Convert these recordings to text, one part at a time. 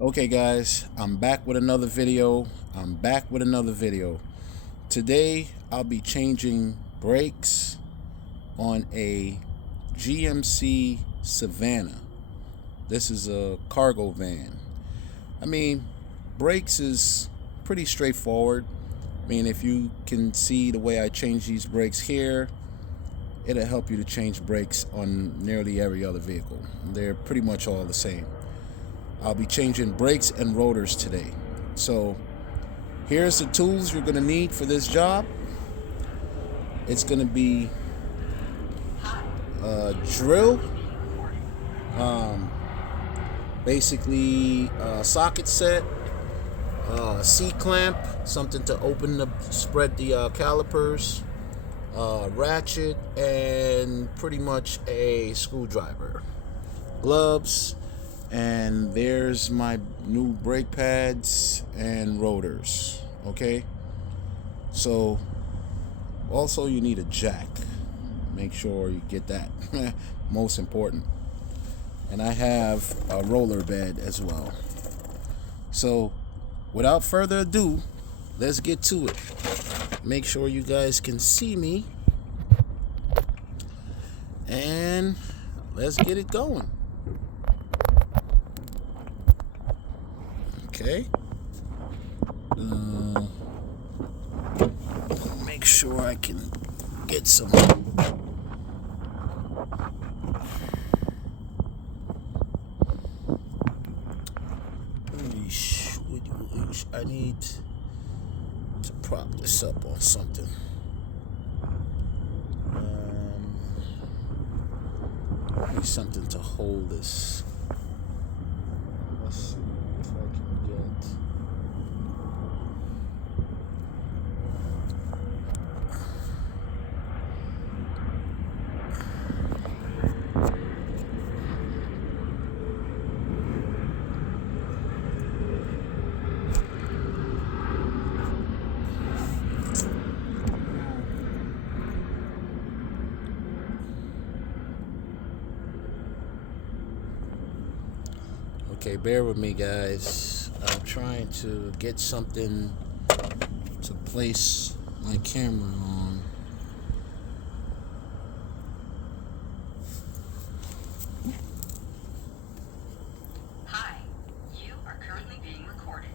Okay guys, I'm back with another video. Today I'll be changing brakes on a GMC Savannah. This is a cargo van. I mean, brakes is pretty straightforward. I mean, if you can see the way I change these brakes here, it'll help you to change brakes on nearly every other vehicle. They're pretty much all the same. I'll be changing brakes and rotors today. So here's the tools you're going to need for this job. It's going to be a drill, basically a socket set, a C-clamp, something to spread the calipers, ratchet, and pretty much a screwdriver, gloves, and there's my new brake pads and rotors. Okay, so also you need a jack. Make sure you get that. Most important. And I have a roller bed as well. So without further ado, let's get to it. Make sure you guys can see me, and let's get it going. Okay. Make sure I can get some. I need to prop this up on something. I need something to hold this. Let's see if I can get. Okay, bear with me, guys. I'm trying to get something to place my camera on. Hi, you are currently being recorded.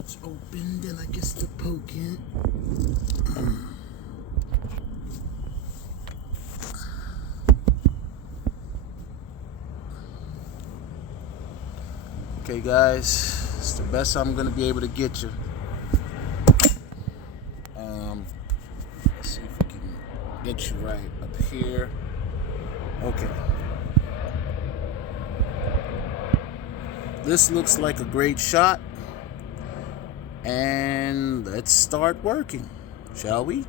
It's open, then I guess to poke it. Okay, guys, it's the best I'm gonna be able to get you. Let's see if we can get you right up here. Okay. This looks like a great shot. And let's start working, shall we?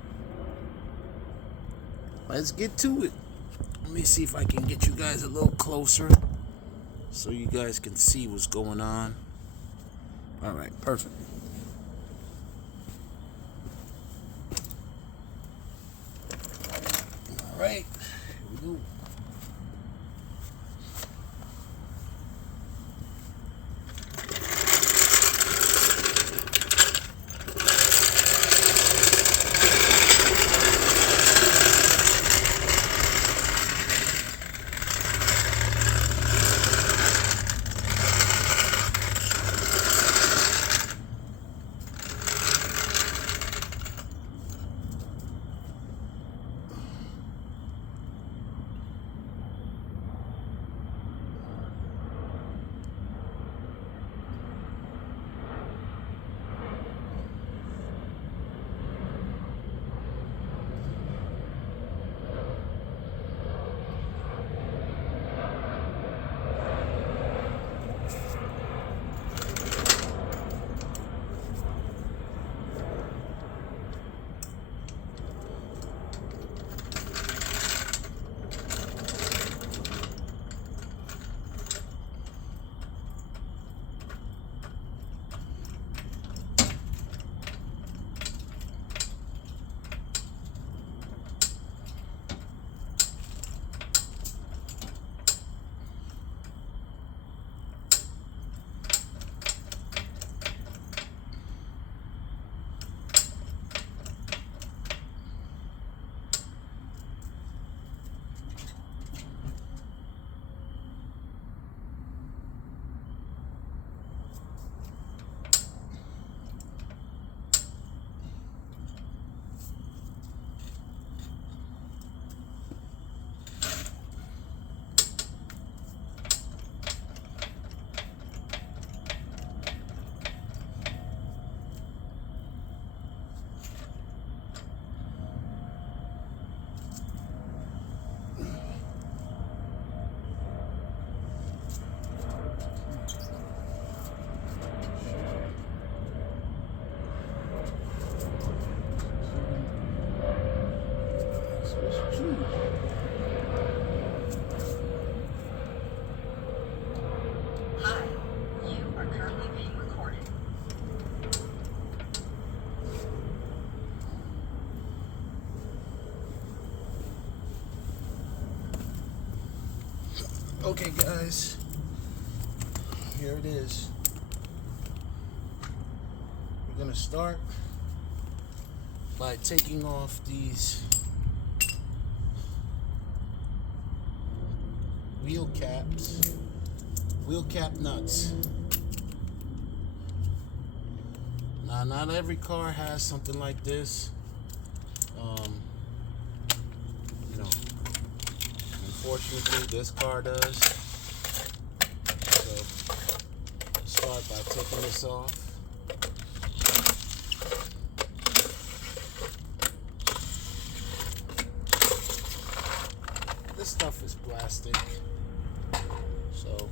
Let's get to it. Let me see if I can get you guys a little closer so you guys can see what's going on. All right, perfect. All right, here we go. What's true? Hi, you are currently being recorded. Okay, guys, here it is. We're gonna start by taking off these wheel cap nuts. Now, not every car has something like this. You know, unfortunately, this car does. So, start by taking this off. This stuff is plastic, so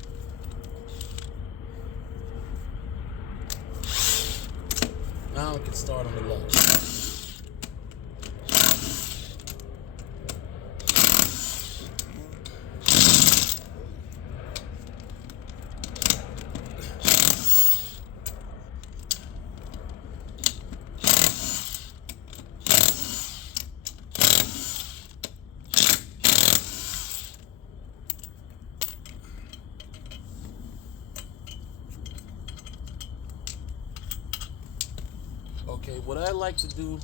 now we can start on the left. Okay, what I like to do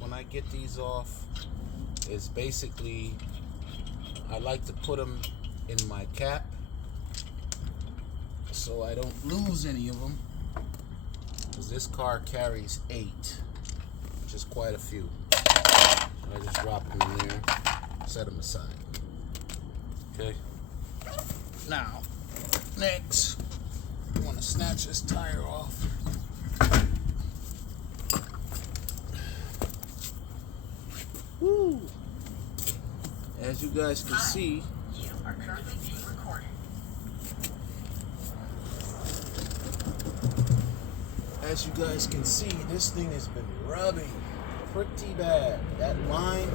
when I get these off is basically I like to put them in my cap so I don't lose any of them, because this car carries 8, which is quite a few. I just drop them in there, set them aside. Okay, now next I want to snatch this tire off. Woo. As you guys can see, You are currently being recorded. as you guys can see, this thing has been rubbing pretty bad. That line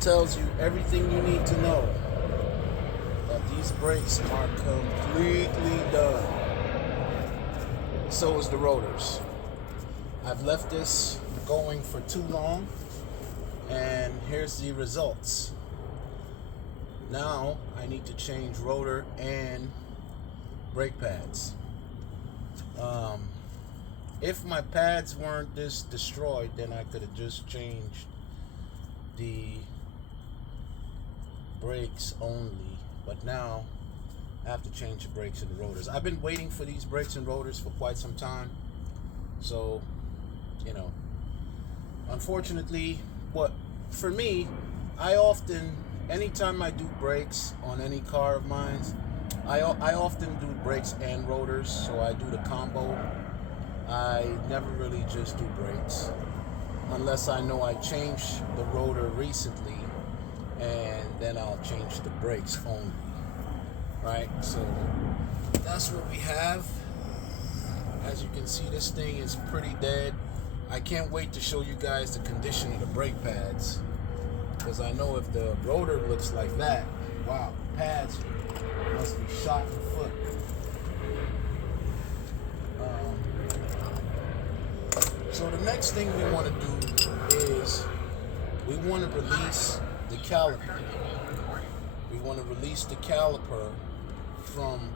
tells you everything you need to know. That these brakes are completely done. So is the rotors. I've left this going for too long, and here's the results. Now I need to change rotor and brake pads. If my pads weren't this destroyed, then I could have just changed the brakes only. But now I have to change the brakes and the rotors. I've been waiting for these brakes and rotors for quite some time. So, you know, unfortunately, for me, I often, anytime I do brakes on any car of mine, I often do brakes and rotors, so I do the combo. I never really just do brakes unless I know I changed the rotor recently, and then I'll change the brakes only. Right? So that's what we have. As you can see, this thing is pretty dead. I can't wait to show you guys the condition of the brake pads, because I know if the rotor looks like that, wow, pads must be shot in the foot. So the next thing we want to do is we want to release the caliper. We want to release the caliper from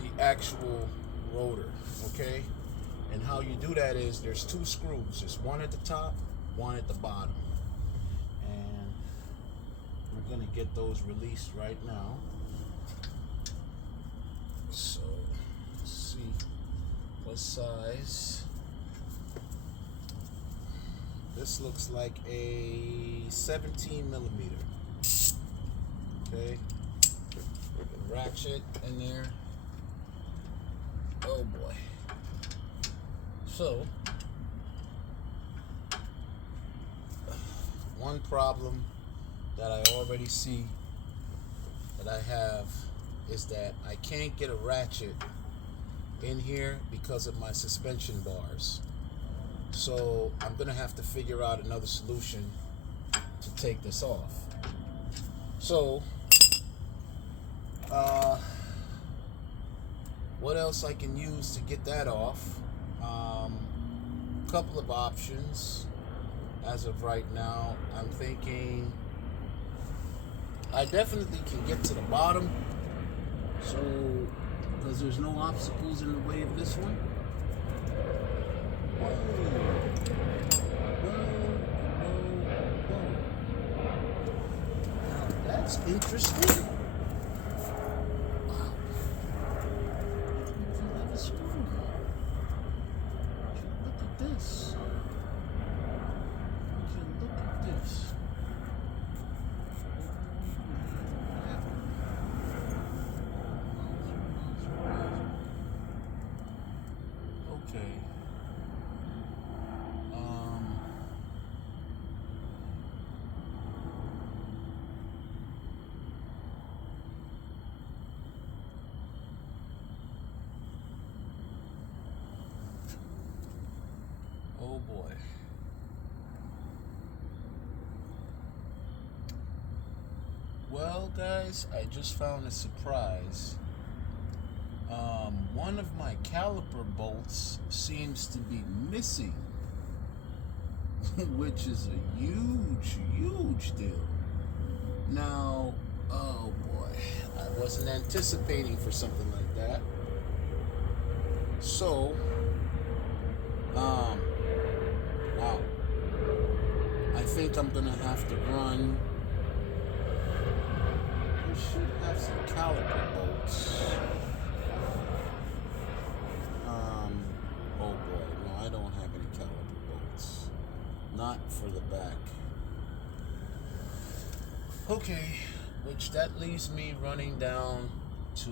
the actual rotor, okay? And how you do that is there's 2 screws. There's one at the top, one at the bottom. And we're going to get those released right now. So, let's see what size. This looks like a 17 millimeter. Okay. Ratchet in there. Oh boy. So, one problem that I already see that I have is that I can't get a ratchet in here because of my suspension bars. So I'm gonna have to figure out another solution to take this off. So, what else I can use to get that off? Couple of options. As of right now, I'm thinking I definitely can get to the bottom. So, because there's no obstacles in the way of this one. Whoa. Now that's interesting. Wow. That is screw. Look at this. Would you look at this? Okay. Oh boy. Well, guys, I just found a surprise. One of my caliper bolts seems to be missing, which is a huge deal. Now, oh boy, I wasn't anticipating for something like that. So, wow. I think I'm gonna have to run. We should have some caliper bolts. Oh boy, no, I don't have any caliper bolts. Not for the back. Okay, which that leaves me running down to.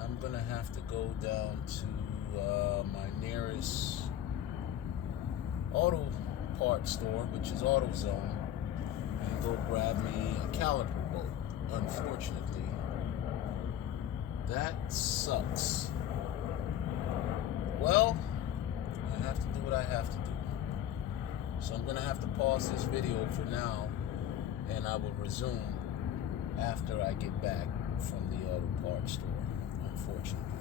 I'm gonna have to go down to my nearest auto parts store, which is AutoZone, and go grab me a caliper bolt. Unfortunately, that sucks. Well, I have to do what I have to do. So I'm gonna have to pause this video for now, and I will resume after I get back from the auto parts store, unfortunately.